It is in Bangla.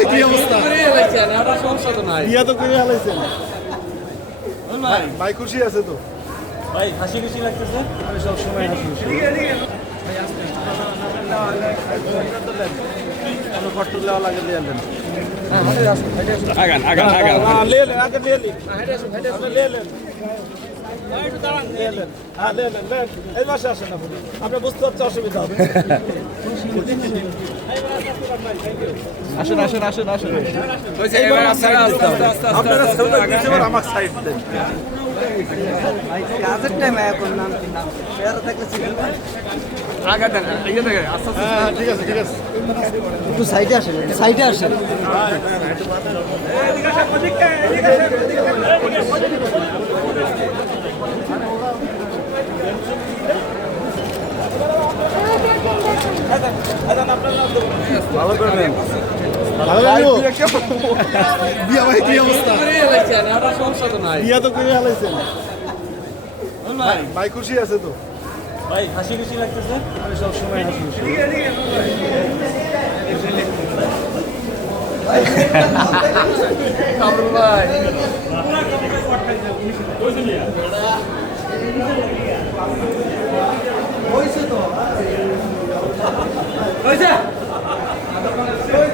ভাই কি অবস্থা? সমস্যা তো নাই বিয়া তো করে হালাইছেন ভাই ভাই খুশি আছে তো? ভাই হাসি খুশি লাগতেছে। আমি সব সময় হাসি খুশি। কষ্ট দেওয়া লাগে দিয়ে দেন। আগান আগান আগান লে লে আগে লে লে লে লে এই মাসে আসেন না আপনি বুঝতে পারছেন অসুবিধা হবে। আসেন আসেন আসেন আসেন আপনারা আমার সাইড দেন। কাজের টাইম এখন নাম কি নাম শেয়ার থাকলে ছিলেন না আগা দেন ইয়ে দেখে আস্তে আস্তে হ্যাঁ ঠিক আছে ঠিক আছে। একটু সাইডে আসেন সাইডে আসেন ভালো করবেন। ভালো লাগলো। বিয়া ভাই কি অবস্থা? সমস্যা তো নাই বিয়া তো করে হালাইছেন ভাই খুশি আছে তো? ভাই হাসি খুশি লাগতেছে। আমি সব সময় হাসি খুশি। কামরুল ভাই